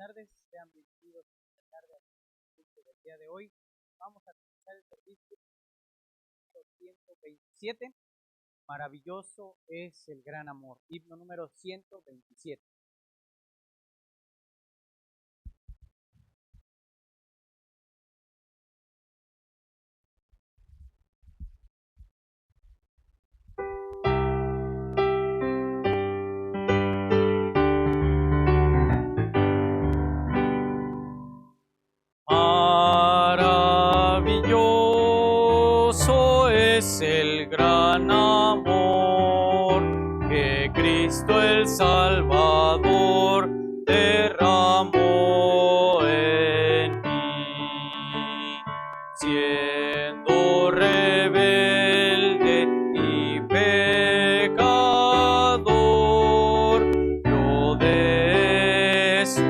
tardes, sean bienvenidos esta tarde al servicio del día de hoy. Vamos a comenzar el servicio 127. Maravilloso es el gran amor. Himno número 127. Maravilloso es el gran amor que Cristo el Salvador derramó en mí, siendo rebelde y pecador, yo de su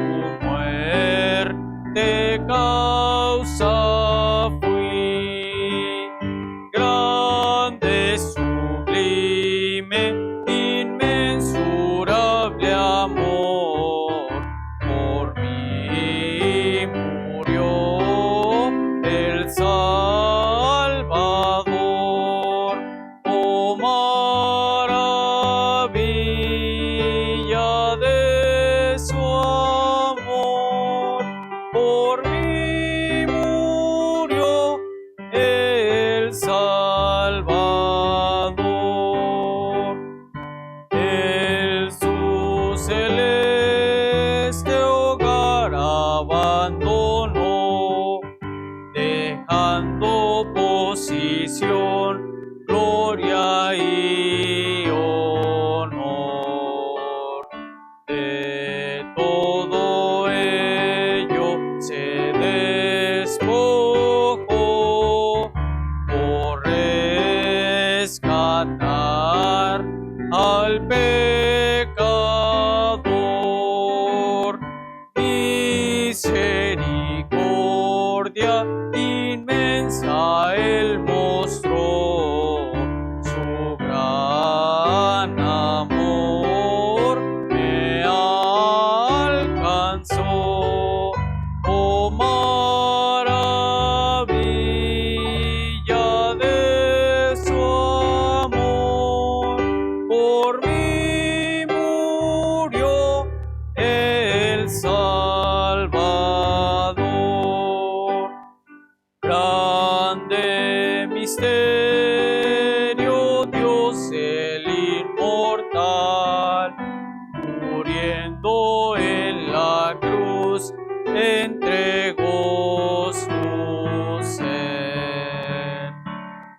muerte causa fui. Grande, sublime, inmensurable amor, por mí murió el Salvador. Oh, maravilla de su amor, por mí murió el Salvador. Él su celeste hogar abandonó, dejando posición, gloria y honor. De todo ello se despojó por rescatar al pecador. Misericordia inmensa él mostró, su gran amor me alcanzó. Oh, maravilla de su amor, por mí murió el Salvador. Grande misterio, Dios el inmortal, muriendo en la cruz, entregó su ser.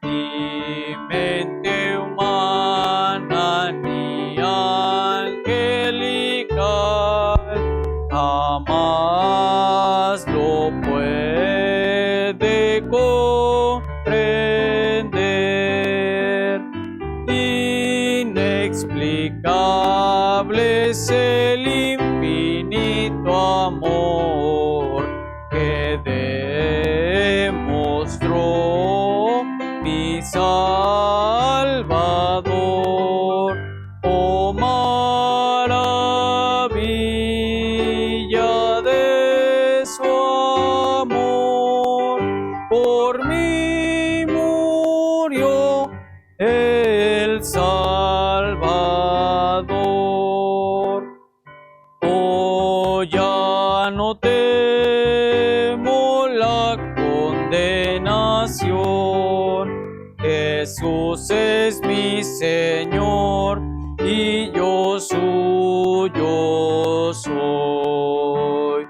Ni mente humana ni angelical jamás lo puede comprender. Inexplicable es el infinito amor que demostró mi Salvador. Oh, maravilla de su amor, por mí murió el Salvador. Oh, ya no temo la condenación, Jesús es mi Señor y yo suyo soy.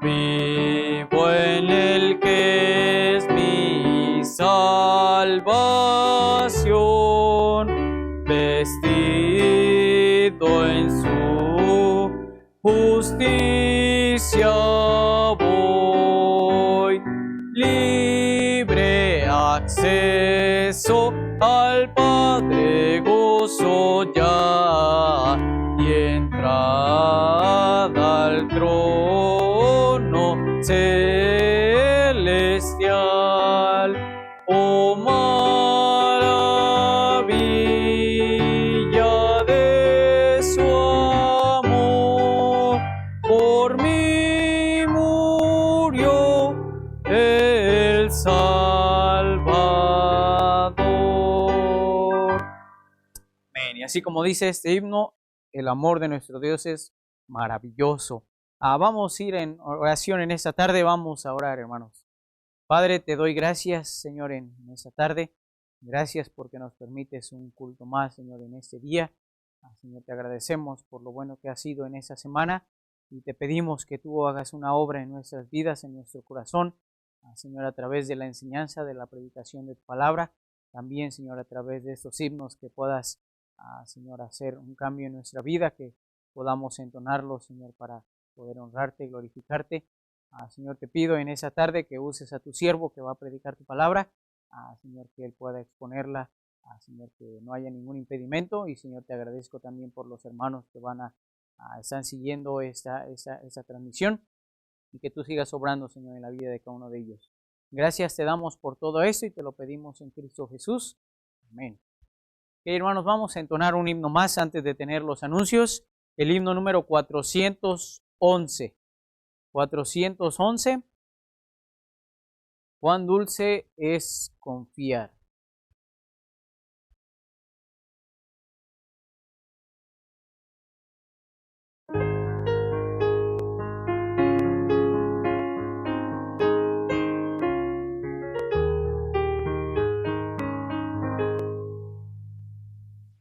Vivo en el que es mi salvación, vestido en su justicia voy, libre acceso al Padre gozo ya, y entrada al trono celestial. Oh, maravilla de su amor, por mí el Salvador. Amén. Y así como dice este himno, el amor de nuestro Dios es maravilloso. Vamos a ir en oración en esta tarde, vamos a orar, hermanos. Padre, te doy gracias, Señor, en esta tarde. Gracias porque nos permites un culto más, Señor, en este día. Señor, te agradecemos por lo bueno que ha sido en esta semana y te pedimos que tú hagas una obra en nuestras vidas, en nuestro corazón. Señor, a través de la enseñanza, de la predicación de tu palabra. También, Señor, a través de estos himnos que puedas, Señor, hacer un cambio en nuestra vida, que podamos entonarlos, Señor, para poder honrarte y glorificarte. Señor, te pido en esa tarde que uses a tu siervo que va a predicar tu palabra, Señor, que él pueda exponerla, Señor, que no haya ningún impedimento. Y Señor, te agradezco también por los hermanos que están siguiendo esta transmisión, y que tú sigas obrando, Señor, en la vida de cada uno de ellos. Gracias te damos por todo esto y te lo pedimos en Cristo Jesús. Amén. Hermanos, vamos a entonar un himno más antes de tener los anuncios. El himno número 411. 411. Cuán dulce es confiar.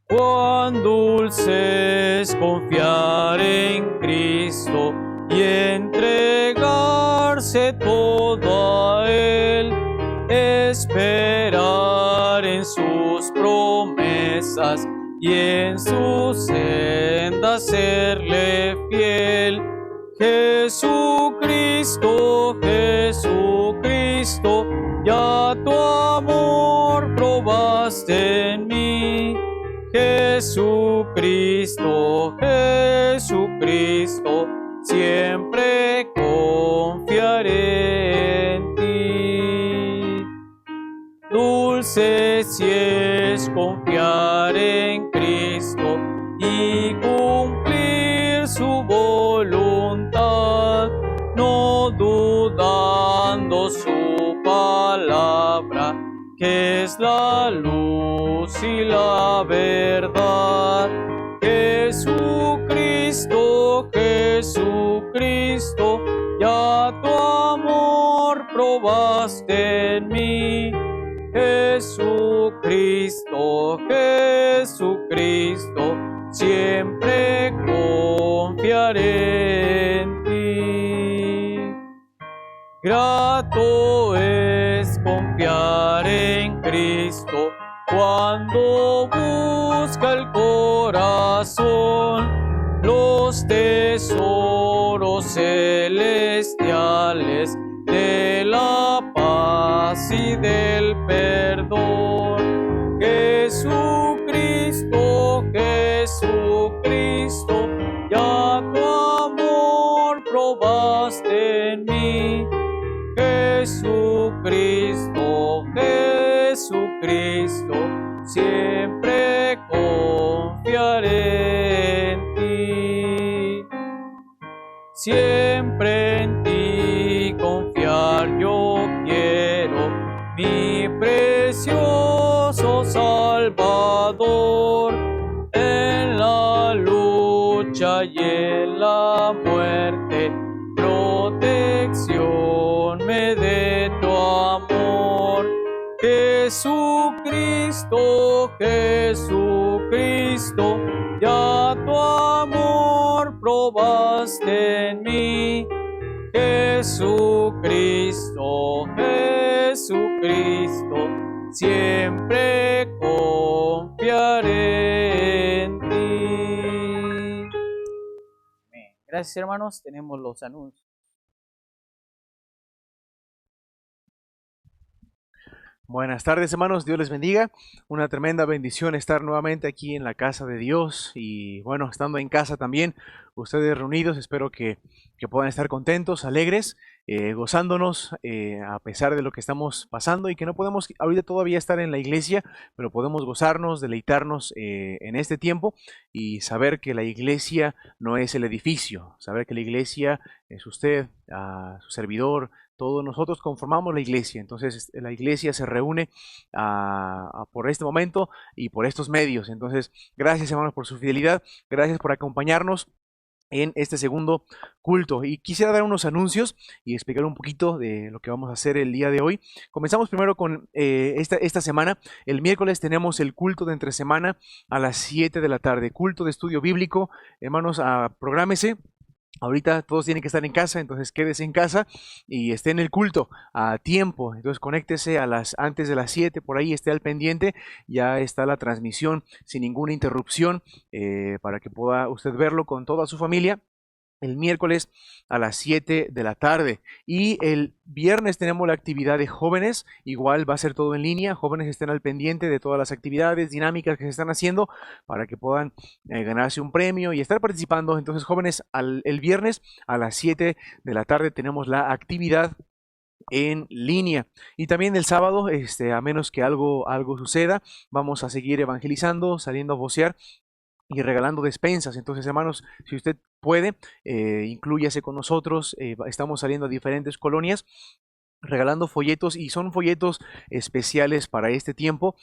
Cuán dulce es confiar en Cristo y entregarse todo a Él, esperar en sus promesas y en sus sendas serle fiel. Jesucristo, Jesucristo, ya tu amor probaste en mí. Jesucristo, Jesucristo, siempre confiaré en ti. Dulce si es confiar en Cristo y cumplir su voluntad, no dudando su palabra, que es la luz y la verdad. Jesucristo, Jesucristo, ya tu amor probaste en mí. Jesucristo, Jesucristo, siempre confiaré en ti. Grato es confiar en Cristo cuando busca el corazón los tesoros celestiales de la paz y del perdón. Jesucristo, Jesucristo, ya tu amor probaste en mí. Jesucristo, Jesucristo, siempre confiaré en ti. Siempre en ti confiar yo quiero, mi precioso Salvador. En la lucha y en la muerte, protección me dé tu amor. Jesucristo, Jesucristo, ya tu amor probaste en mí. Jesucristo, Jesucristo, siempre confiaré en ti. Amén. Gracias, hermanos. Tenemos los anuncios. Buenas tardes, hermanos, Dios les bendiga. Una tremenda bendición estar nuevamente aquí en la casa de Dios y bueno, estando en casa también, ustedes reunidos, espero que puedan estar contentos, alegres, gozándonos a pesar de lo que estamos pasando y que no podemos ahorita todavía estar en la iglesia, pero podemos gozarnos, deleitarnos en este tiempo y saber que la iglesia no es el edificio, saber que la iglesia es usted, su servidor, todos nosotros conformamos la iglesia. Entonces la iglesia se reúne por este momento y por estos medios. Entonces, gracias hermanos por su fidelidad, gracias por acompañarnos en este segundo culto. Y quisiera dar unos anuncios y explicar un poquito de lo que vamos a hacer el día de hoy. Comenzamos primero con esta semana. El miércoles tenemos el culto de entre semana a las 7 de la tarde, culto de estudio bíblico. Hermanos, prográmese. Ahorita todos tienen que estar en casa, entonces quédese en casa y esté en el culto a tiempo. Entonces conéctese antes de las 7, por ahí esté al pendiente. Ya está la transmisión sin ninguna interrupción para que pueda usted verlo con toda su familia. El miércoles a las 7 de la tarde. Y el viernes tenemos la actividad de jóvenes. Igual va a ser todo en línea. Jóvenes estén al pendiente de todas las actividades dinámicas que se están haciendo para que puedan ganarse un premio y estar participando. Entonces, jóvenes, el viernes a las 7 de la tarde tenemos la actividad en línea. Y también el sábado, a menos que algo suceda, vamos a seguir evangelizando, saliendo a vocear y regalando despensas. Entonces, hermanos, si usted puede, inclúyase con nosotros. Estamos saliendo a diferentes colonias regalando folletos, y son folletos especiales para este tiempo.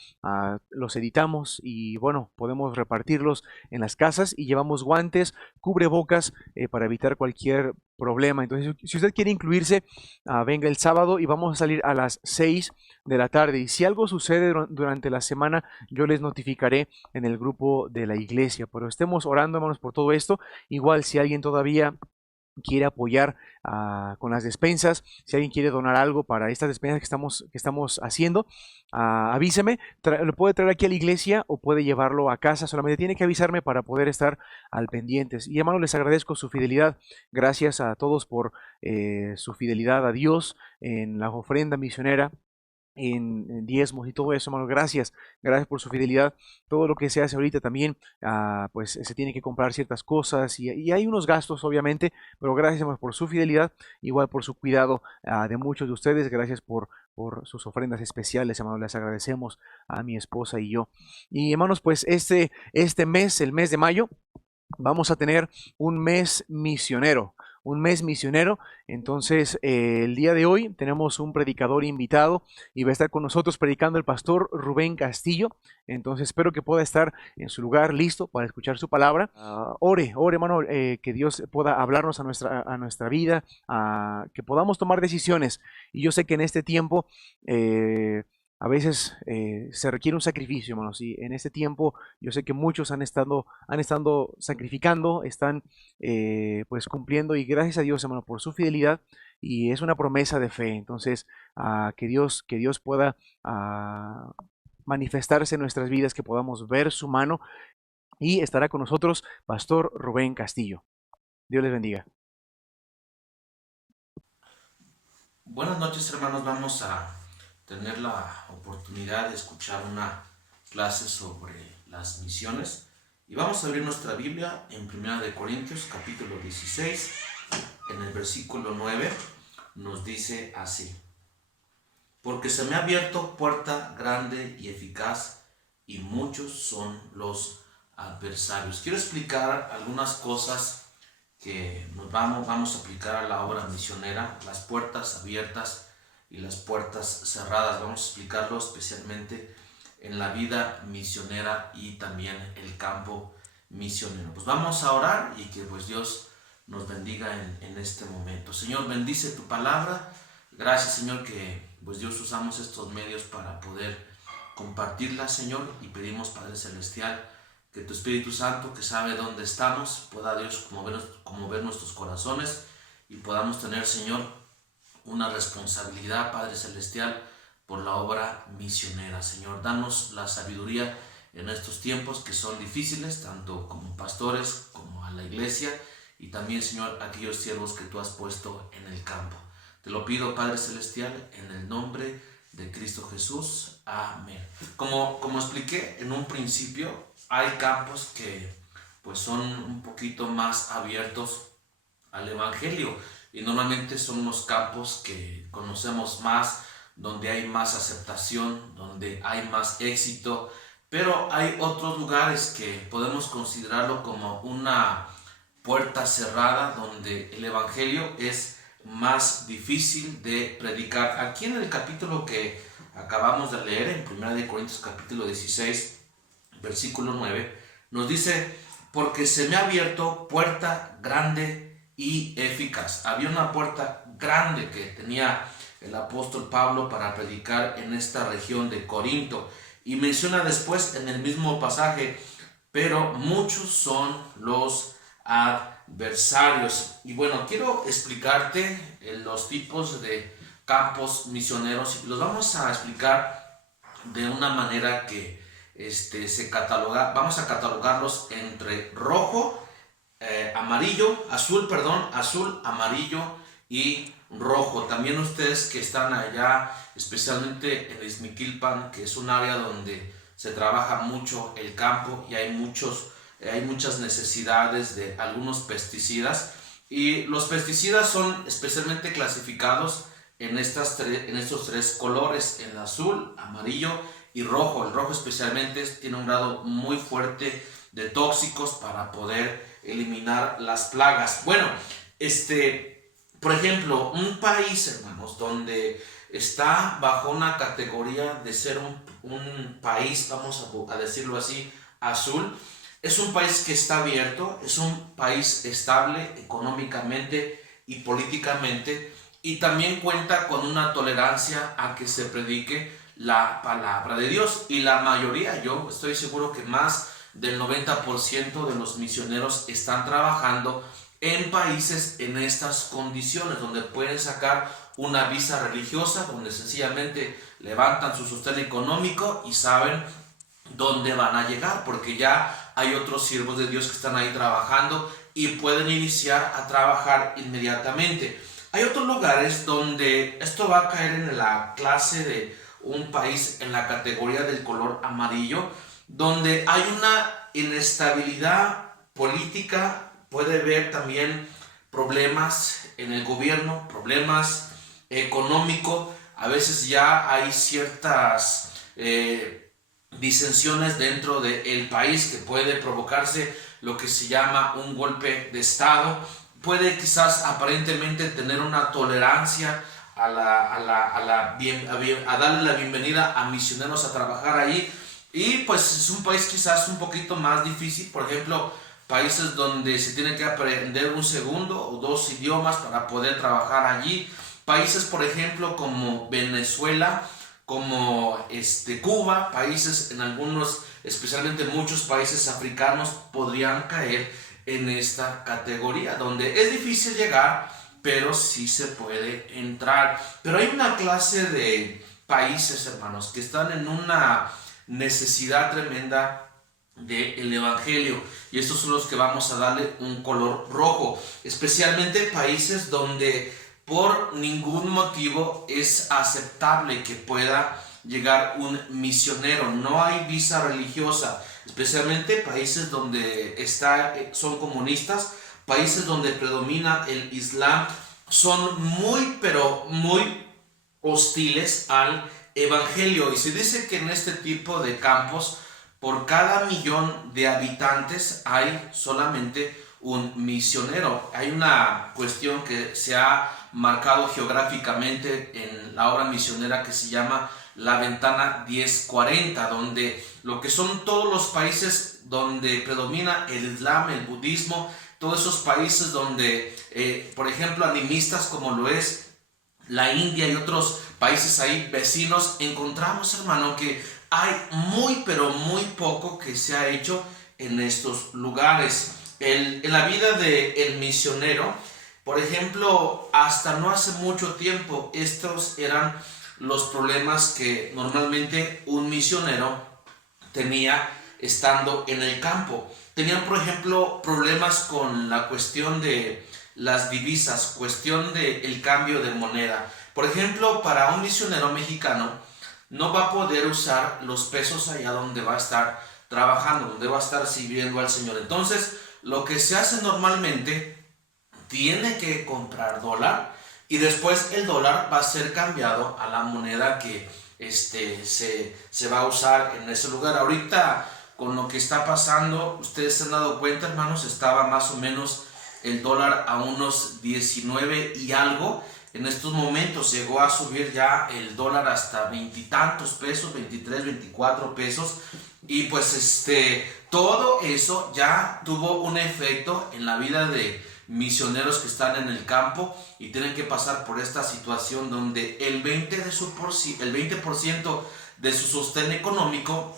Los editamos y bueno, podemos repartirlos en las casas, y llevamos guantes, cubrebocas para evitar cualquier problema. Entonces, si usted quiere incluirse, venga el sábado y vamos a salir a las 6 de la tarde. Y si algo sucede durante la semana, yo les notificaré en el grupo de la iglesia. Pero estemos orando, hermanos, por todo esto. Igual, si alguien todavía quiere apoyar con las despensas, si alguien quiere donar algo para estas despensas que estamos haciendo, avíseme. Lo puede traer aquí a la iglesia o puede llevarlo a casa. Solamente tiene que avisarme para poder estar al pendientes. Y hermanos, les agradezco su fidelidad. Gracias a todos por su fidelidad a Dios en la ofrenda misionera, en diezmos y todo eso, hermano. Gracias por su fidelidad. Todo lo que se hace ahorita también, pues se tiene que comprar ciertas cosas, y hay unos gastos obviamente, pero gracias, hermanos, por su fidelidad, igual por su cuidado de muchos de ustedes. Gracias por sus ofrendas especiales, hermanos. Les agradecemos a mi esposa y yo. Y hermanos, pues este mes, el mes de mayo, vamos a tener un mes misionero. Entonces, el día de hoy tenemos un predicador invitado y va a estar con nosotros predicando el pastor Rubén Castillo. Entonces, espero que pueda estar en su lugar listo para escuchar su palabra. Ore, hermano, que Dios pueda hablarnos a nuestra vida, que podamos tomar decisiones. Y yo sé que en este tiempo a veces se requiere un sacrificio, hermanos. Y en este tiempo yo sé que muchos han estado sacrificando, están pues cumpliendo. Y gracias a Dios, hermano, por su fidelidad. Y es una promesa de fe. Entonces, que Dios pueda manifestarse en nuestras vidas, que podamos ver su mano. Y estará con nosotros Pastor Rubén Castillo. Dios les bendiga. Buenas noches, hermanos. Vamos a tener la oportunidad de escuchar una clase sobre las misiones, y vamos a abrir nuestra Biblia en 1 de Corintios capítulo 16. En el versículo 9 nos dice así: porque se me ha abierto puerta grande y eficaz, y muchos son los adversarios. Quiero explicar algunas cosas que vamos a aplicar a la obra misionera, las puertas abiertas y las puertas cerradas. Vamos a explicarlo especialmente en la vida misionera y también el campo misionero. Pues vamos a orar y que pues Dios nos bendiga en este momento. Señor, bendice tu palabra. Gracias, Señor, que pues Dios usamos estos medios para poder compartirla, Señor, y pedimos, Padre Celestial, que tu Espíritu Santo, que sabe dónde estamos, pueda, Dios, conmover nuestros corazones, y podamos tener, Señor, una responsabilidad, Padre Celestial, por la obra misionera. Señor, danos la sabiduría en estos tiempos que son difíciles, tanto como pastores como a la iglesia, y también, Señor, a aquellos siervos que tú has puesto en el campo. Te lo pido, Padre Celestial, en el nombre de Cristo Jesús. Amén. Como expliqué en un principio, hay campos que pues son un poquito más abiertos al Evangelio, y normalmente son los campos que conocemos más, donde hay más aceptación, donde hay más éxito. Pero hay otros lugares que podemos considerarlo como una puerta cerrada, donde el Evangelio es más difícil de predicar. Aquí en el capítulo que acabamos de leer, en 1 Corintios capítulo 16, versículo 9, nos dice: porque se me ha abierto puerta grande y eficaz. Había una puerta grande que tenía el apóstol Pablo para predicar en esta región de Corinto. Y menciona después en el mismo pasaje: pero muchos son los adversarios. Y bueno, quiero explicarte los tipos de campos misioneros, y los vamos a explicar de una manera que vamos a catalogarlos entre rojo, azul, amarillo y rojo. También ustedes que están allá, especialmente en Izmiquilpan, que es un área donde se trabaja mucho el campo y hay muchas necesidades de algunos pesticidas, y los pesticidas son especialmente clasificados en estos tres colores: el azul, amarillo y rojo. El rojo especialmente tiene un grado muy fuerte de tóxicos para poder eliminar las plagas. Bueno, por ejemplo, un país, hermanos, donde está bajo una categoría de ser un país, vamos a decirlo así, azul, es un país que está abierto, es un país estable económicamente y políticamente, y también cuenta con una tolerancia a que se predique la palabra de Dios. Y la mayoría, yo estoy seguro que más del 90% de los misioneros están trabajando en países en estas condiciones, donde pueden sacar una visa religiosa, donde sencillamente levantan su sostén económico y saben dónde van a llegar, porque ya hay otros siervos de Dios que están ahí trabajando y pueden iniciar a trabajar inmediatamente. Hay otros lugares donde esto va a caer en la clase de un país en la categoría del color amarillo, donde hay una inestabilidad política, puede haber también problemas en el gobierno, problemas económicos, a veces ya hay ciertas disensiones dentro del país que puede provocarse lo que se llama un golpe de estado. Puede quizás aparentemente tener una tolerancia a darle la bienvenida a misioneros a trabajar ahí, y pues es un país quizás un poquito más difícil. Por ejemplo, países donde se tiene que aprender un segundo o dos idiomas para poder trabajar allí. Países, por ejemplo, como Venezuela, como Cuba, países en algunos, especialmente muchos países africanos, podrían caer en esta categoría, donde es difícil llegar, pero sí se puede entrar. Pero hay una clase de países, hermanos, que están en una necesidad tremenda del evangelio, y estos son los que vamos a darle un color rojo, especialmente países donde por ningún motivo es aceptable que pueda llegar un misionero. No hay visa religiosa, especialmente países donde son comunistas, países donde predomina el Islam, son muy, pero muy hostiles al evangelio. Y se dice que en este tipo de campos, por cada 1,000,000 de habitantes hay solamente un misionero. Hay una cuestión que se ha marcado geográficamente en la obra misionera que se llama la ventana 1040, donde lo que son todos los países donde predomina el Islam, el budismo, todos esos países donde, por ejemplo, animistas como lo es la India y otros países ahí vecinos, encontramos, hermano, que hay muy, pero muy poco que se ha hecho en estos lugares. En la vida del misionero, por ejemplo, hasta no hace mucho tiempo, estos eran los problemas que normalmente un misionero tenía estando en el campo. Tenían, por ejemplo, problemas con la cuestión de las divisas, cuestión del cambio de moneda. Por ejemplo, para un misionero mexicano, no va a poder usar los pesos allá donde va a estar trabajando, donde va a estar sirviendo al Señor. Entonces, lo que se hace normalmente, tiene que comprar dólar, y después el dólar va a ser cambiado a la moneda que se va a usar en ese lugar. Ahorita, con lo que está pasando, ustedes se han dado cuenta, hermanos, estaba más o menos el dólar a unos 19 y algo. En estos momentos llegó a subir ya el dólar hasta 20 y tantos pesos, 23, 24 pesos. Y pues todo eso ya tuvo un efecto en la vida de misioneros que están en el campo y tienen que pasar por esta situación donde el 20% de su sostén económico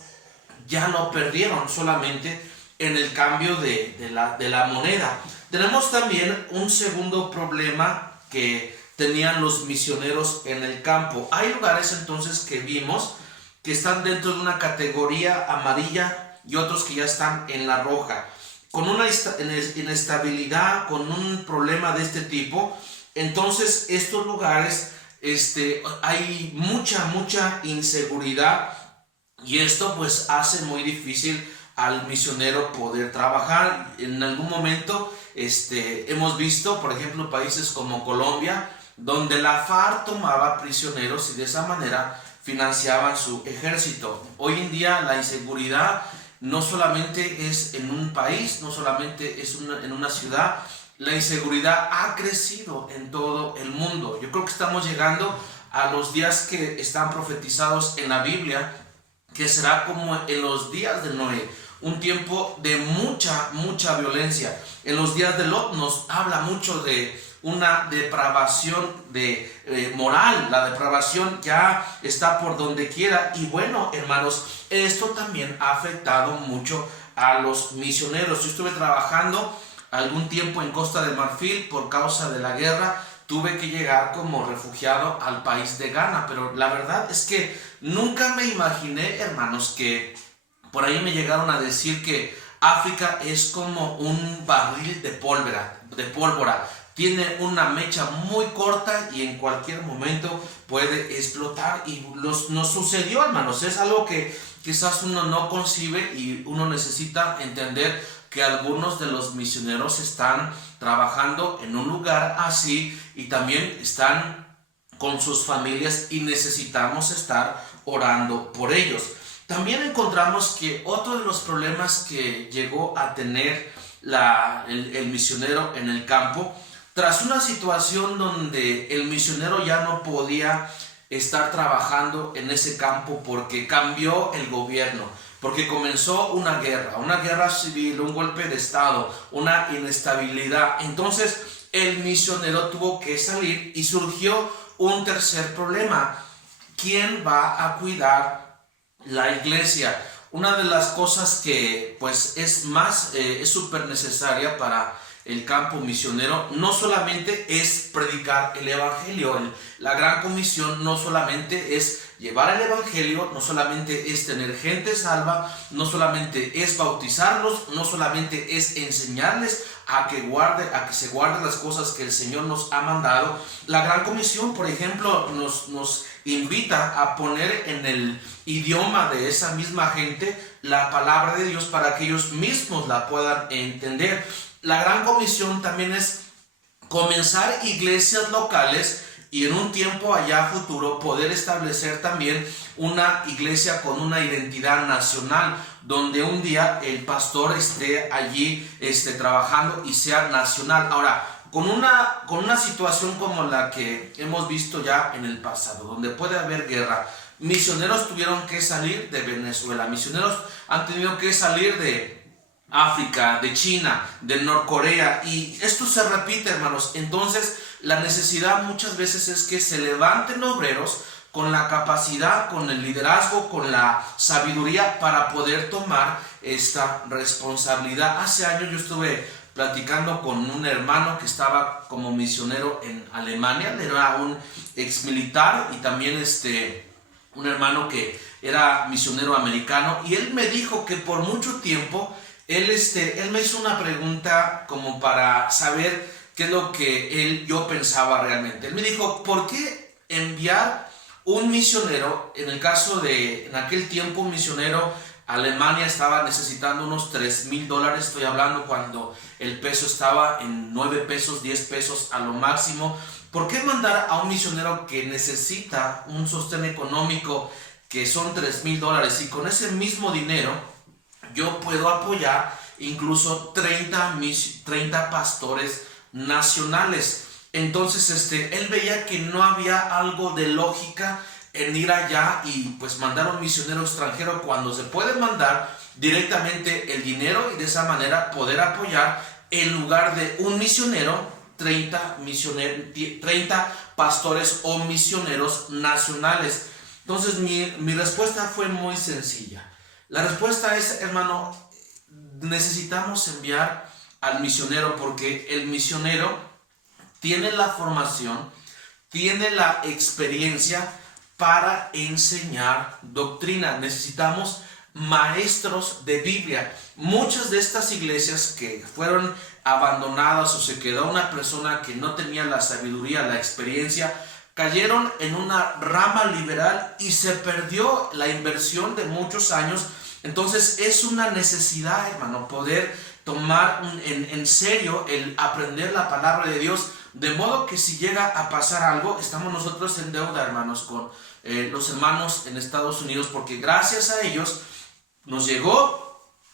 ya lo perdieron solamente en el cambio de la moneda. Tenemos también un segundo problema que tenían los misioneros en el campo. Hay lugares entonces que vimos que están dentro de una categoría amarilla y otros que ya están en la roja, con una inestabilidad, con un problema de este tipo. Entonces estos lugares hay mucha inseguridad, y esto pues hace muy difícil al misionero poder trabajar. En algún momento hemos visto, por ejemplo, países como Colombia, donde la FARC tomaba prisioneros y de esa manera financiaban su ejército. Hoy en día la inseguridad no solamente es en un país, no solamente es en una ciudad, la inseguridad ha crecido en todo el mundo. Yo creo que estamos llegando a los días que están profetizados en la Biblia, que será como en los días de Noé, un tiempo de mucha violencia. En los días de Lot nos habla mucho de una depravación moral. La depravación ya está por donde quiera. Y bueno, hermanos, esto también ha afectado mucho a los misioneros. Yo estuve trabajando algún tiempo en Costa de Marfil por causa de la guerra. Tuve que llegar como refugiado al país de Ghana, pero la verdad es que nunca me imaginé, hermanos, que por ahí me llegaron a decir que África es como un barril de pólvora. Tiene una mecha muy corta y en cualquier momento puede explotar. Y nos sucedió, hermanos. Es algo que quizás uno no concibe, y uno necesita entender que algunos de los misioneros están trabajando en un lugar así y también están con sus familias, y necesitamos estar orando por ellos. También encontramos que otro de los problemas que llegó a tener el misionero en el campo, tras una situación donde el misionero ya no podía estar trabajando en ese campo porque cambió el gobierno, porque comenzó una guerra civil, un golpe de estado, una inestabilidad. Entonces el misionero tuvo que salir y surgió un tercer problema: ¿quién va a cuidar la iglesia? Una de las cosas que pues es súper necesaria para el campo misionero no solamente es predicar el evangelio. La gran comisión no solamente es llevar el evangelio, no solamente es tener gente salva, no solamente es bautizarlos, no solamente es enseñarles a que se guarden las cosas que el Señor nos ha mandado. La gran comisión, por ejemplo, nos invita a poner en el idioma de esa misma gente la palabra de Dios para que ellos mismos la puedan entender. La gran comisión también es comenzar iglesias locales y en un tiempo allá futuro poder establecer también una iglesia con una identidad nacional, donde un día el pastor esté allí trabajando y sea nacional. Ahora, con una situación como la que hemos visto ya en el pasado, donde puede haber guerra, misioneros tuvieron que salir de Venezuela, misioneros han tenido que salir de África, de China, de Norcorea, y esto se repite, hermanos. Entonces la necesidad muchas veces es que se levanten obreros con la capacidad, con el liderazgo, con la sabiduría para poder tomar esta responsabilidad. Hace años yo estuve platicando con un hermano que estaba como misionero en Alemania. Él era un ex militar y también un hermano que era misionero americano, y él me dijo que por mucho tiempo él me hizo una pregunta como para saber qué es lo que yo pensaba realmente. Él me dijo: ¿por qué enviar un misionero? En aquel tiempo un misionero, Alemania estaba necesitando unos $3,000, estoy hablando cuando el peso estaba en 9 pesos, 10 pesos a lo máximo. ¿Por qué mandar a un misionero que necesita un sostén económico que son $3,000 y con ese mismo dinero yo puedo apoyar incluso 30 pastores nacionales. Entonces él veía que no había algo de lógica en ir allá y pues mandar a un misionero extranjero cuando se puede mandar directamente el dinero y de esa manera poder apoyar en lugar de un misionero 30 pastores o misioneros nacionales. Entonces mi respuesta fue muy sencilla. La respuesta es, hermano, necesitamos enviar al misionero porque el misionero tiene la formación, tiene la experiencia para enseñar doctrina. Necesitamos maestros de Biblia. Muchas de estas iglesias que fueron abandonadas o se quedó una persona que no tenía la sabiduría, la experiencia, cayeron en una rama liberal y se perdió la inversión de muchos años. Entonces es una necesidad, hermano, poder tomar en serio el aprender la palabra de Dios, de modo que si llega a pasar algo, estamos nosotros en deuda, hermanos, con los hermanos en Estados Unidos, porque gracias a ellos nos llegó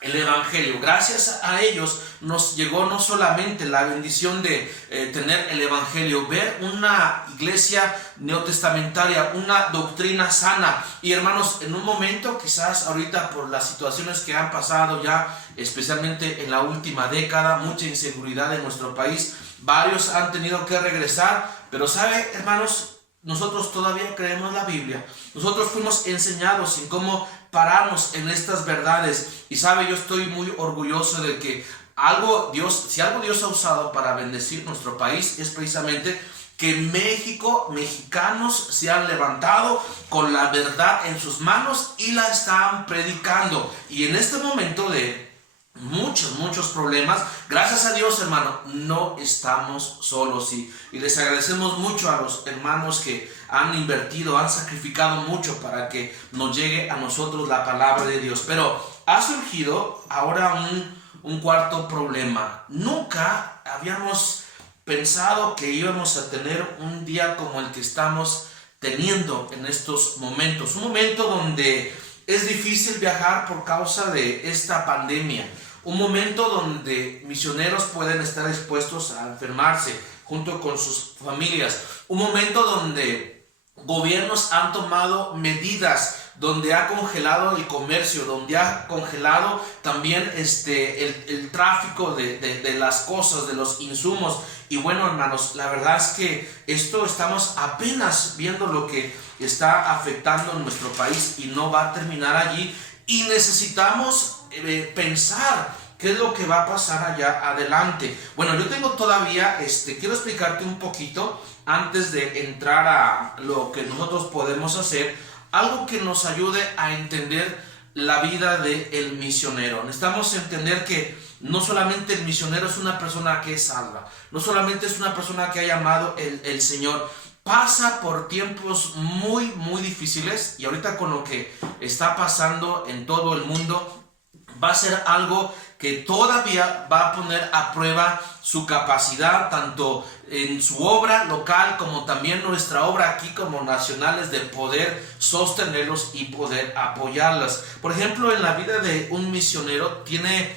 el evangelio. Gracias a ellos nos llegó no solamente la bendición de tener el evangelio, ver una iglesia neotestamentaria, una doctrina sana. Y hermanos, en un momento, quizás ahorita por las situaciones que han pasado ya, especialmente en la última década, mucha inseguridad en nuestro país, varios han tenido que regresar, pero sabe, hermanos, nosotros todavía creemos la Biblia. Nosotros fuimos enseñados en cómo pararnos en estas verdades. Y sabe, yo estoy muy orgulloso de que si algo Dios ha usado para bendecir nuestro país es precisamente que mexicanos se han levantado con la verdad en sus manos y la están predicando. Y en este momento de muchos problemas, gracias a Dios, hermano, no estamos solos y les agradecemos mucho a los hermanos que han invertido, han sacrificado mucho para que nos llegue a nosotros la palabra de Dios. Pero ha surgido ahora un cuarto problema. Nunca habíamos pensado que íbamos a tener un día como el que estamos teniendo en estos momentos, un momento donde es difícil viajar por causa de esta pandemia. Un momento donde misioneros pueden estar expuestos a enfermarse junto con sus familias. Un momento donde gobiernos han tomado medidas, donde ha congelado el comercio, donde ha congelado también el tráfico de las cosas, de los insumos. Y bueno, hermanos, la verdad es que estamos apenas viendo lo que está afectando en nuestro país y no va a terminar allí. Y necesitamos pensar qué es lo que va a pasar allá adelante. Bueno, yo tengo todavía, quiero explicarte un poquito antes de entrar a lo que nosotros podemos hacer, algo que nos ayude a entender la vida del misionero. Necesitamos entender que no solamente el misionero es una persona que es salva, no solamente es una persona que ha llamado el Señor, pasa por tiempos muy difíciles, y ahorita con lo que está pasando en todo el mundo, va a ser algo que todavía va a poner a prueba su capacidad, tanto en su obra local como también nuestra obra aquí como nacionales, de poder sostenerlos y poder apoyarlas. Por ejemplo, en la vida de un misionero tiene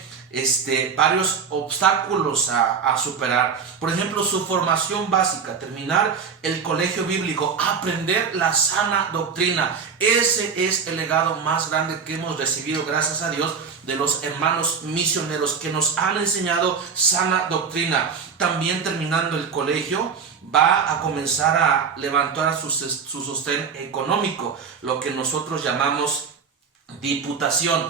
varios obstáculos a superar. Por ejemplo, su formación básica, terminar el colegio bíblico, aprender la sana doctrina. Ese es el legado más grande que hemos recibido, gracias a Dios, de los hermanos misioneros que nos han enseñado sana doctrina. También terminando el colegio, va a comenzar a levantar su sostén económico, lo que nosotros llamamos diputación.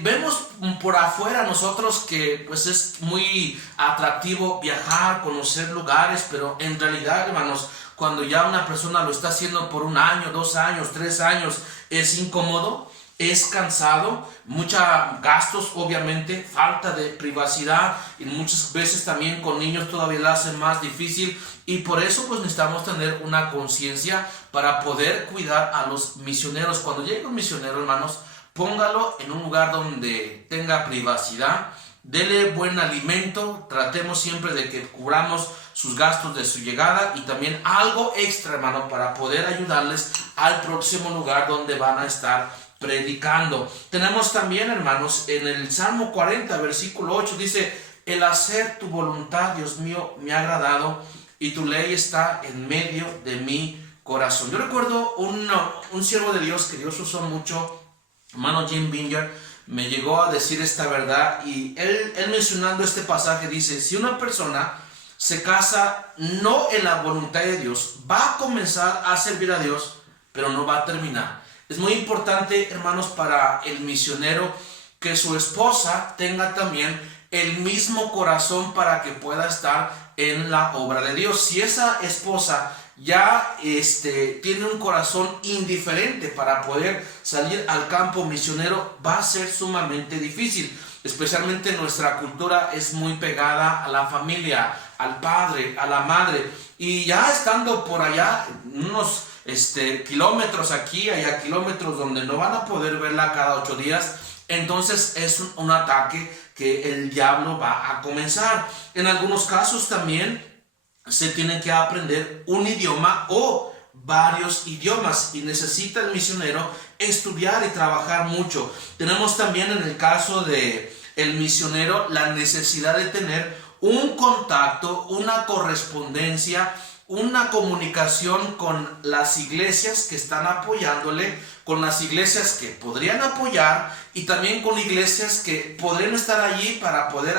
Vemos por afuera nosotros que pues es muy atractivo viajar, conocer lugares, pero en realidad, hermanos, cuando ya una persona lo está haciendo por 1 año, 2 años, 3 años, es incómodo, es cansado, muchos gastos, obviamente, falta de privacidad, y muchas veces también con niños todavía lo hacen más difícil, y por eso pues necesitamos tener una conciencia para poder cuidar a los misioneros. Cuando llegue un misionero, hermanos, póngalo en un lugar donde tenga privacidad, dele buen alimento, tratemos siempre de que cubramos sus gastos de su llegada, y también algo extra, hermano, para poder ayudarles al próximo lugar donde van a estar predicando. Tenemos también, hermanos, en el Salmo 40, versículo 8, dice: el hacer tu voluntad, Dios mío, me ha agradado, y tu ley está en medio de mi corazón. Yo recuerdo un siervo de Dios que Dios usó mucho, hermano Jim Binger, me llegó a decir esta verdad, y él mencionando este pasaje dice: si una persona se casa no en la voluntad de Dios, va a comenzar a servir a Dios, pero no va a terminar. Es muy importante, hermanos, para el misionero que su esposa tenga también el mismo corazón para que pueda estar en la obra de Dios. Si esa esposa ya tiene un corazón indiferente para poder salir al campo misionero, va a ser sumamente difícil. Especialmente nuestra cultura es muy pegada a la familia, al padre, a la madre, y ya estando por allá unos kilómetros aquí, allá kilómetros donde no van a poder verla cada 8 días, entonces es un ataque que el diablo va a comenzar. En algunos casos también se tiene que aprender un idioma o varios idiomas, y necesita el misionero estudiar y trabajar mucho. Tenemos también en el caso de el misionero la necesidad de tener un contacto, una correspondencia, una comunicación con las iglesias que están apoyándole, con las iglesias que podrían apoyar, y también con iglesias que podrían estar allí para poder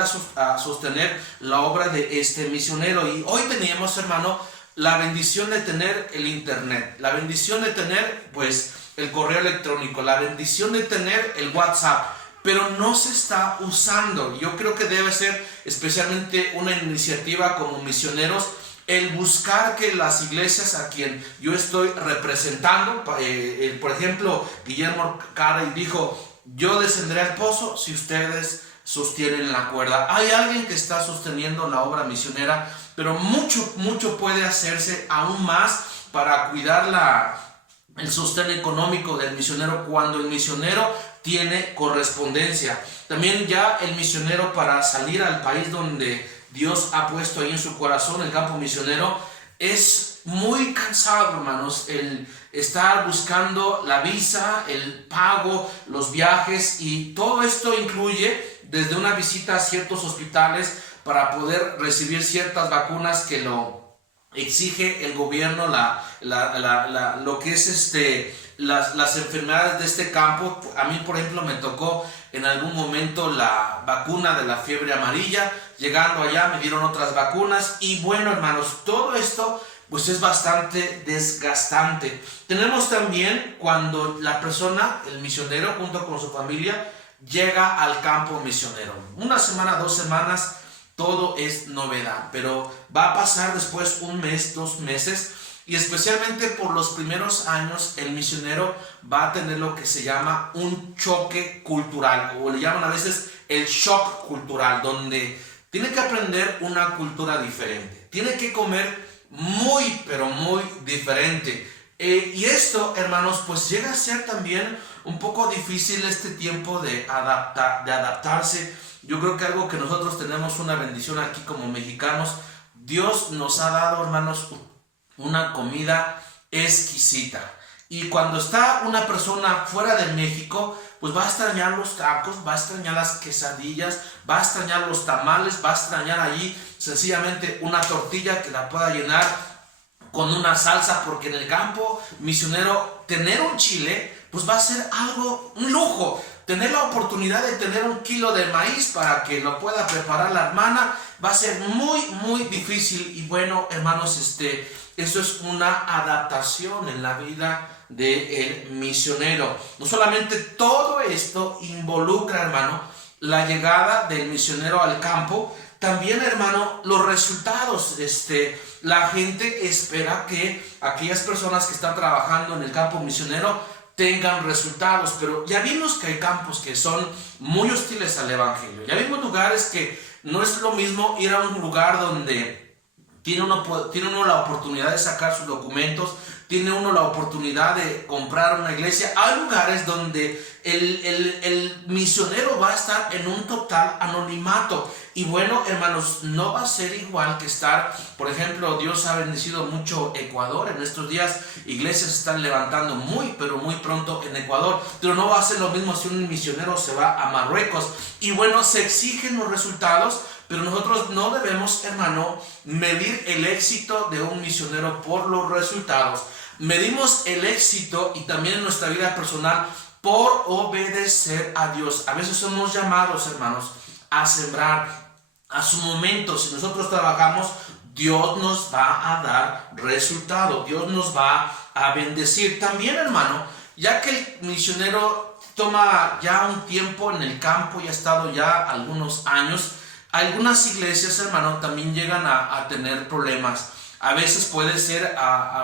sostener la obra de este misionero. Y hoy teníamos, hermano, la bendición de tener el internet, la bendición de tener pues el correo electrónico, la bendición de tener el WhatsApp, pero no se está usando. Yo creo que debe ser especialmente una iniciativa como misioneros el buscar que las iglesias a quien yo estoy representando, por ejemplo, Guillermo Carey dijo: yo descenderé al pozo si ustedes sostienen la cuerda. Hay alguien que está sosteniendo la obra misionera, pero mucho puede hacerse aún más para cuidar el sostén económico del misionero cuando el misionero tiene correspondencia. También ya el misionero, para salir al país donde Dios ha puesto ahí en su corazón, el campo misionero, es muy cansado, hermanos, el estar buscando la visa, el pago, los viajes, y todo esto incluye desde una visita a ciertos hospitales para poder recibir ciertas vacunas que lo exige el gobierno, lo que es las enfermedades de este campo. A mí, por ejemplo, me tocó en algún momento la vacuna de la fiebre amarilla. Llegando allá me dieron otras vacunas, y bueno, hermanos, todo esto pues es bastante desgastante. Tenemos también cuando la persona, el misionero junto con su familia, llega al campo misionero. Una semana, 2 semanas, todo es novedad, pero va a pasar después 1 mes, 2 meses, y especialmente por los primeros años el misionero va a tener lo que se llama un choque cultural, o le llaman a veces el shock cultural, donde tiene que aprender una cultura diferente, tiene que comer muy, pero muy diferente. Y esto, hermanos, pues llega a ser también un poco difícil este tiempo de adaptarse. Yo creo que algo que nosotros tenemos una bendición aquí como mexicanos, Dios nos ha dado, hermanos, una comida exquisita. Y cuando está una persona fuera de México, pues va a extrañar los tacos, va a extrañar las quesadillas, va a extrañar los tamales, va a extrañar allí sencillamente una tortilla que la pueda llenar con una salsa, porque en el campo misionero tener un chile pues va a ser algo, un lujo. Tener la oportunidad de tener 1 kilo de maíz para que lo pueda preparar la hermana va a ser muy difícil. Y bueno, hermanos, eso es una adaptación en la vida del misionero. No solamente todo esto involucra, hermano, la llegada del misionero al campo, también, hermano, los resultados. La gente espera que aquellas personas que están trabajando en el campo misionero tengan resultados, pero ya vimos que hay campos que son muy hostiles al evangelio. Ya vimos lugares que no es lo mismo ir a un lugar donde tiene uno la oportunidad de sacar sus documentos, tiene uno la oportunidad de comprar una iglesia. Hay lugares donde el misionero va a estar en un total anonimato. Y bueno, hermanos, no va a ser igual que estar, por ejemplo, Dios ha bendecido mucho Ecuador. En estos días iglesias se están levantando pero muy pronto en Ecuador. Pero no va a ser lo mismo si un misionero se va a Marruecos. Y bueno, se exigen los resultados, pero nosotros no debemos, hermano, medir el éxito de un misionero por los resultados. Medimos el éxito y también en nuestra vida personal por obedecer a Dios. A veces somos llamados, hermanos, a sembrar a su momento. Si nosotros trabajamos, Dios nos va a dar resultado, Dios nos va a bendecir. También, hermano, ya que el misionero toma ya un tiempo en el campo y ha estado ya algunos años, algunas iglesias, hermano, también llegan a tener problemas. A veces puede ser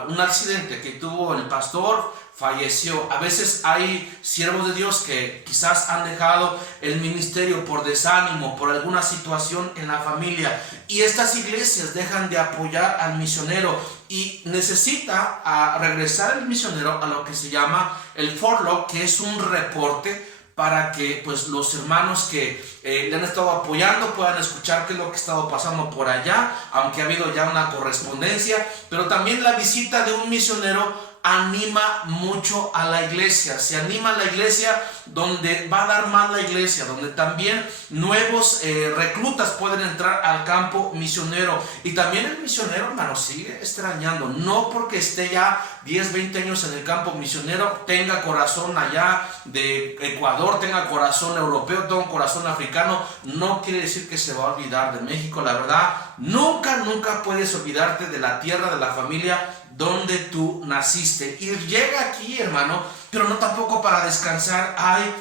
un accidente que tuvo el pastor, falleció. A veces hay siervos de Dios que quizás han dejado el ministerio por desánimo, por alguna situación en la familia, y estas iglesias dejan de apoyar al misionero y necesita regresar el misionero a lo que se llama el furlough, que es un reporte para que pues los hermanos que le han estado apoyando puedan escuchar qué es lo que ha estado pasando por allá, aunque ha habido ya una correspondencia. Pero también la visita de un misionero anima mucho a la iglesia. Se anima a la iglesia, donde va a dar más la iglesia, donde también nuevos reclutas pueden entrar al campo misionero. Y también el misionero, hermano, sigue extrañando, no porque esté ya 10, 20 años en el campo misionero, tenga corazón allá de Ecuador, tenga corazón europeo, tenga corazón africano, no quiere decir que se va a olvidar de México. La verdad, nunca puedes olvidarte de la tierra, de la familia donde tú naciste. Y llega aquí, hermano, pero no tampoco para descansar, hay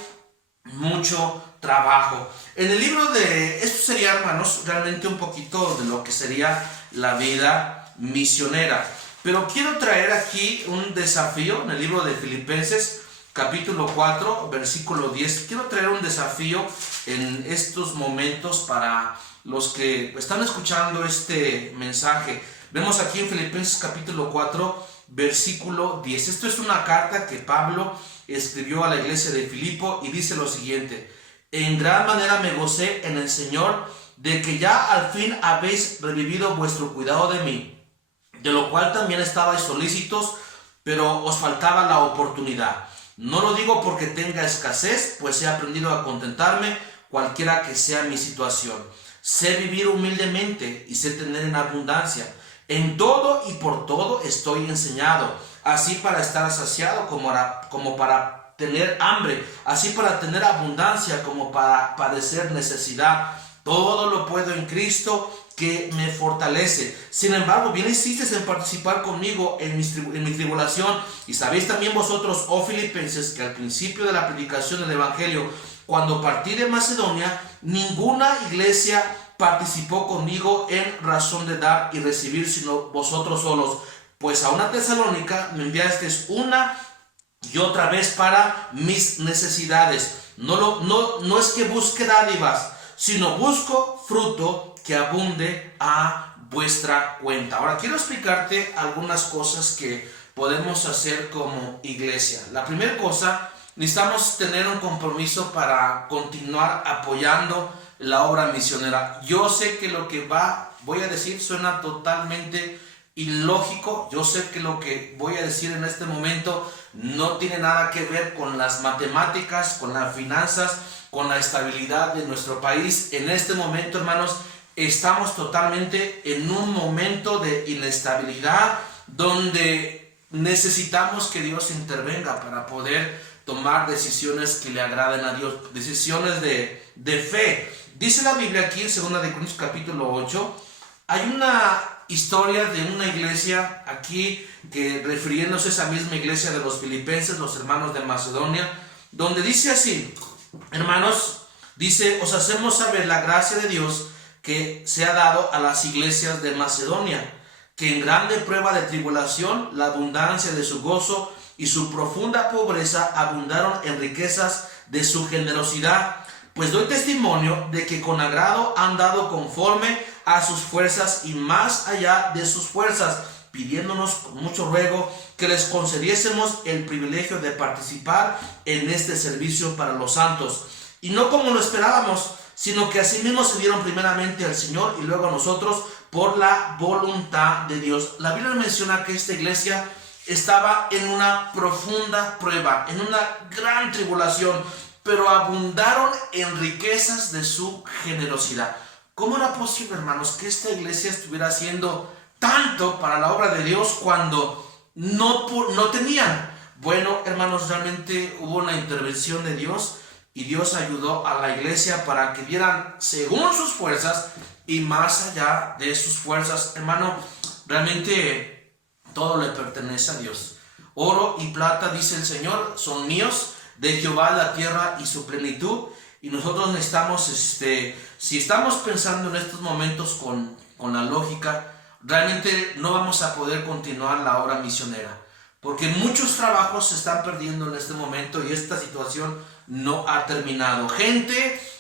mucho trabajo. En el libro esto sería, hermanos, realmente un poquito de lo que sería la vida misionera. Pero quiero traer aquí un desafío en el libro de Filipenses, capítulo 4, versículo 10. Quiero traer un desafío en estos momentos para los que están escuchando este mensaje. Vemos aquí en Filipenses capítulo 4, versículo 10. Esto es una carta que Pablo escribió a la iglesia de Filipo y dice lo siguiente: en gran manera me gocé en el Señor de que ya al fin habéis revivido vuestro cuidado de mí, de lo cual también estabais solícitos, pero os faltaba la oportunidad. No lo digo porque tenga escasez, pues he aprendido a contentarme cualquiera que sea mi situación. Sé vivir humildemente y sé tener en abundancia. En todo y por todo estoy enseñado, así para estar saciado como para tener hambre, así para tener abundancia como para padecer necesidad. Todo lo puedo en Cristo que me fortalece. Sin embargo, bien hicisteis en participar conmigo en mi tribulación. Y sabéis también vosotros, oh Filipenses, que al principio de la predicación del Evangelio, cuando partí de Macedonia, ninguna iglesia participó conmigo en razón de dar y recibir, sino vosotros solos. Pues a una Tesalónica me enviasteis una y otra vez para mis necesidades. No es que busque dádivas, sino busco fruto que abunde a vuestra cuenta. Ahora quiero explicarte algunas cosas que podemos hacer como iglesia. La primera cosa, necesitamos tener un compromiso para continuar apoyando la obra misionera. Yo sé que lo que voy a decir suena totalmente ilógico. Yo sé que lo que voy a decir en este momento no tiene nada que ver con las matemáticas, con las finanzas, con la estabilidad de nuestro país. En este momento, hermanos, estamos totalmente en un momento de inestabilidad donde necesitamos que Dios intervenga para poder tomar decisiones que le agraden a Dios, decisiones de fe. Dice la Biblia aquí en 2 de Corintios capítulo 8, hay una historia de una iglesia aquí que, refiriéndose a esa misma iglesia de los filipenses, los hermanos de Macedonia, donde dice así: hermanos, dice, os hacemos saber la gracia de Dios que se ha dado a las iglesias de Macedonia, que en grande prueba de tribulación, la abundancia de su gozo y su profunda pobreza abundaron en riquezas de su generosidad. Pues doy testimonio de que con agrado han dado conforme a sus fuerzas y más allá de sus fuerzas, pidiéndonos con mucho ruego que les concediésemos el privilegio de participar en este servicio para los santos. Y no como lo esperábamos, sino que asimismo se dieron primeramente al Señor y luego a nosotros por la voluntad de Dios. La Biblia menciona que esta iglesia estaba en una profunda prueba, en una gran tribulación, pero abundaron en riquezas de su generosidad. ¿Cómo era posible, hermanos, que esta iglesia estuviera haciendo tanto para la obra de Dios cuando no tenían? Bueno, hermanos, realmente hubo una intervención de Dios y Dios ayudó a la iglesia para que dieran según sus fuerzas y más allá de sus fuerzas. Hermano, realmente todo le pertenece a Dios. Oro y plata, dice el Señor, son míos, de Jehová la tierra y su plenitud. Y nosotros necesitamos, si estamos pensando en estos momentos con la lógica, realmente no vamos a poder continuar la obra misionera, porque muchos trabajos se están perdiendo en este momento y esta situación no ha terminado.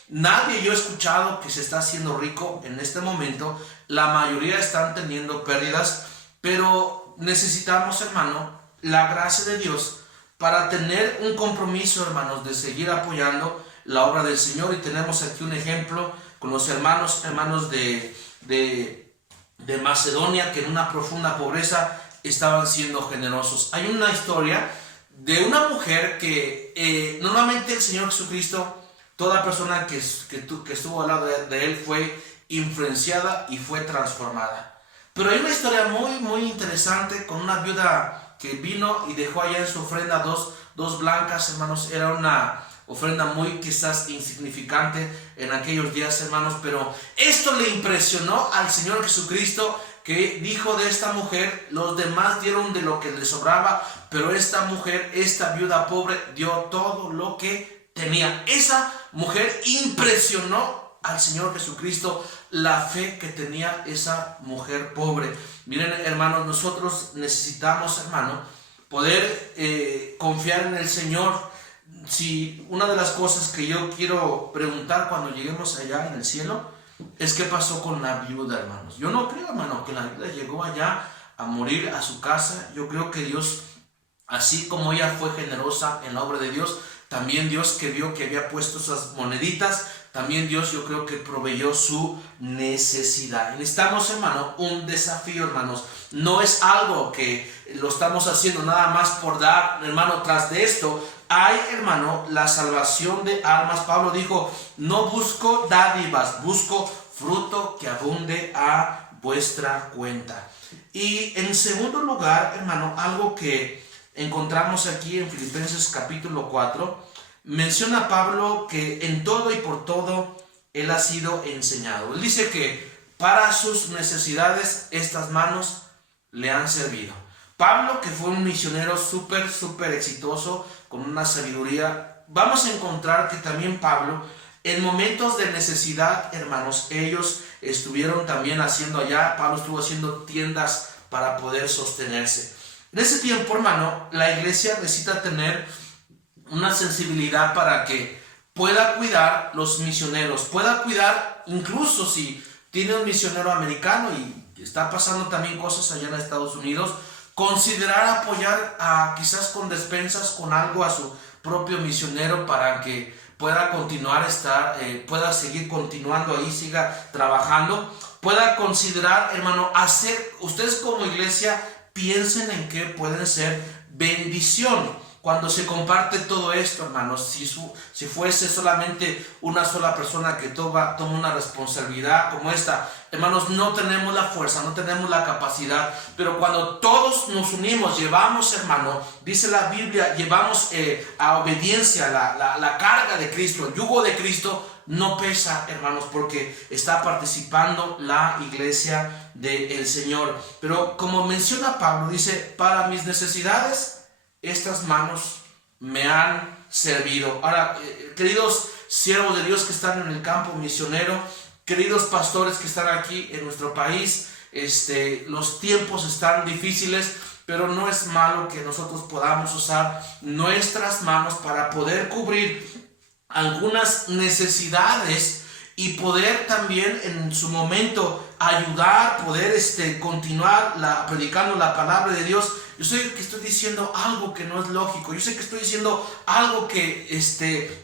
Nadie yo he escuchado que se está haciendo rico en este momento. La mayoría están teniendo pérdidas, pero necesitamos, hermano, la gracia de Dios para tener un compromiso, hermanos, de seguir apoyando la obra del Señor. Y tenemos aquí un ejemplo con los hermanos de Macedonia, que en una profunda pobreza estaban siendo generosos. Hay una historia de una mujer que normalmente el Señor Jesucristo, toda persona que estuvo al lado de él fue influenciada y fue transformada. Pero hay una historia muy, muy interesante con una viuda que vino y dejó allá en su ofrenda dos blancas, hermanos. Era una ofrenda muy quizás insignificante en aquellos días, hermanos, pero esto le impresionó al Señor Jesucristo, que dijo de esta mujer: los demás dieron de lo que les sobraba, pero esta mujer, esta viuda pobre, dio todo lo que tenía. Esa mujer impresionó al Señor Jesucristo, la fe que tenía esa mujer pobre. Miren, hermanos, nosotros necesitamos, hermano, poder confiar en el Señor. Si una de las cosas que yo quiero preguntar cuando lleguemos allá en el cielo es qué pasó con la viuda, hermanos. Yo no creo, hermano, que la viuda llegó allá a morir a su casa. Yo creo que Dios, así como ella fue generosa en la obra de Dios, también Dios, que vio que había puesto esas moneditas, también Dios, yo creo que proveyó su necesidad. Necesitamos, hermano, un desafío, hermanos. No es algo que lo estamos haciendo nada más por dar, hermano. Tras de esto hay, hermano, la salvación de almas. Pablo dijo: no busco dádivas, busco fruto que abunde a vuestra cuenta. Y en segundo lugar, hermano, algo que encontramos aquí en Filipenses capítulo 4, menciona Pablo que en todo y por todo él ha sido enseñado. Él dice que para sus necesidades estas manos le han servido. Pablo, que fue un misionero súper exitoso, con una sabiduría, vamos a encontrar que también Pablo, en momentos de necesidad, hermanos, ellos estuvieron también haciendo allá. Pablo estuvo haciendo tiendas para poder sostenerse. En ese tiempo, hermano, la iglesia necesita tener una sensibilidad para que pueda cuidar los misioneros, pueda cuidar, incluso si tiene un misionero americano y está pasando también cosas allá en Estados Unidos, considerar apoyar quizás con despensas, con algo a su propio misionero para que pueda continuar pueda seguir continuando ahí, siga trabajando. Pueda considerar, hermano, ustedes como iglesia piensen en que pueden ser bendición cuando se comparte todo esto, hermanos. Si fuese solamente una sola persona que toma una responsabilidad como esta, hermanos, no tenemos la fuerza, no tenemos la capacidad. Pero cuando todos nos unimos, llevamos, hermano, dice la Biblia, llevamos a obediencia la carga de Cristo, el yugo de Cristo. No pesa, hermanos, porque está participando la iglesia del Señor. Pero como menciona Pablo, dice: para mis necesidades estas manos me han servido. Ahora, queridos siervos de Dios que están en el campo misionero, queridos pastores que están aquí en nuestro país, los tiempos están difíciles, pero no es malo que nosotros podamos usar nuestras manos para poder cubrir algunas necesidades y poder también en su momento ayudar, poder continuar predicando la palabra de Dios. Yo sé que estoy diciendo algo que no es lógico, yo sé que estoy diciendo algo que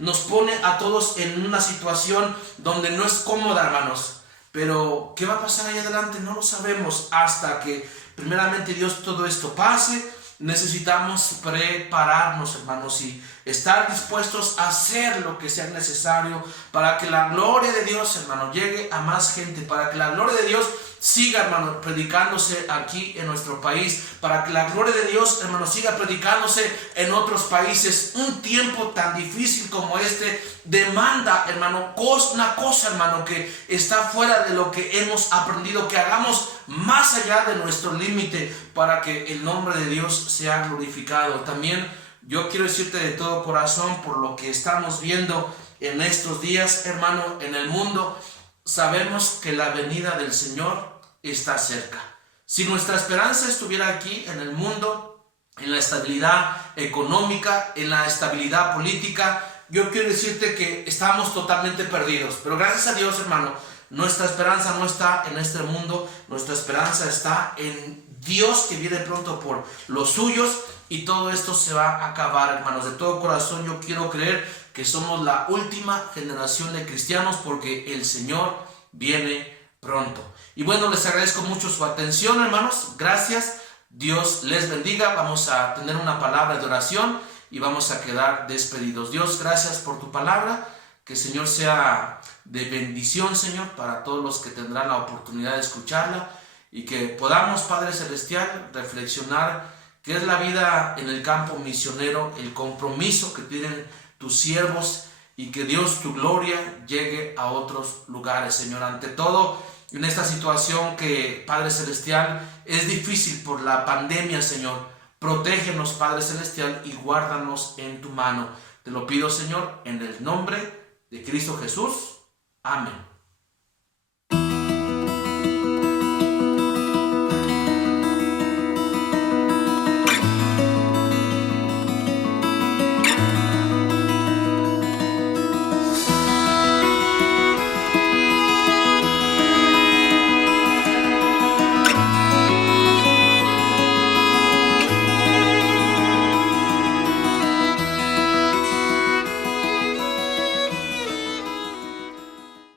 nos pone a todos en una situación donde no es cómoda, hermanos. Pero ¿qué va a pasar ahí adelante? No lo sabemos hasta que primeramente Dios todo esto pase. Necesitamos prepararnos, hermanos, y estar dispuestos a hacer lo que sea necesario para que la gloria de Dios, hermano, llegue a más gente, para que la gloria de Dios siga, hermano, predicándose aquí en nuestro país, para que la gloria de Dios, hermano, siga predicándose en otros países. Un tiempo tan difícil como este demanda, hermano, una cosa, hermano, que está fuera de lo que hemos aprendido, que hagamos más allá de nuestro límite para que el nombre de Dios sea glorificado. También yo quiero decirte de todo corazón, por lo que estamos viendo en estos días, hermano, en el mundo, sabemos que la venida del Señor está cerca. Si nuestra esperanza estuviera aquí en el mundo, en la estabilidad económica, en la estabilidad política, yo quiero decirte que estamos totalmente perdidos. Pero gracias a Dios, hermano, nuestra esperanza no está en este mundo, nuestra esperanza está en Dios, que viene pronto por los suyos, y todo esto se va a acabar, hermanos. De todo corazón yo quiero creer que somos la última generación de cristianos, porque el Señor viene pronto. Y bueno, les agradezco mucho su atención, hermanos. Gracias. Dios les bendiga. Vamos a tener una palabra de oración y vamos a quedar despedidos. Dios, gracias por tu palabra. Que el Señor sea de bendición, Señor, para todos los que tendrán la oportunidad de escucharla, y que podamos, Padre Celestial, reflexionar qué es la vida en el campo misionero, el compromiso que tienen tus siervos, y que Dios, tu gloria, llegue a otros lugares, Señor. Ante todo, en esta situación que, Padre Celestial, es difícil por la pandemia, Señor, protégenos, Padre Celestial, y guárdanos en tu mano. Te lo pido, Señor, en el nombre de Cristo Jesús. Amén.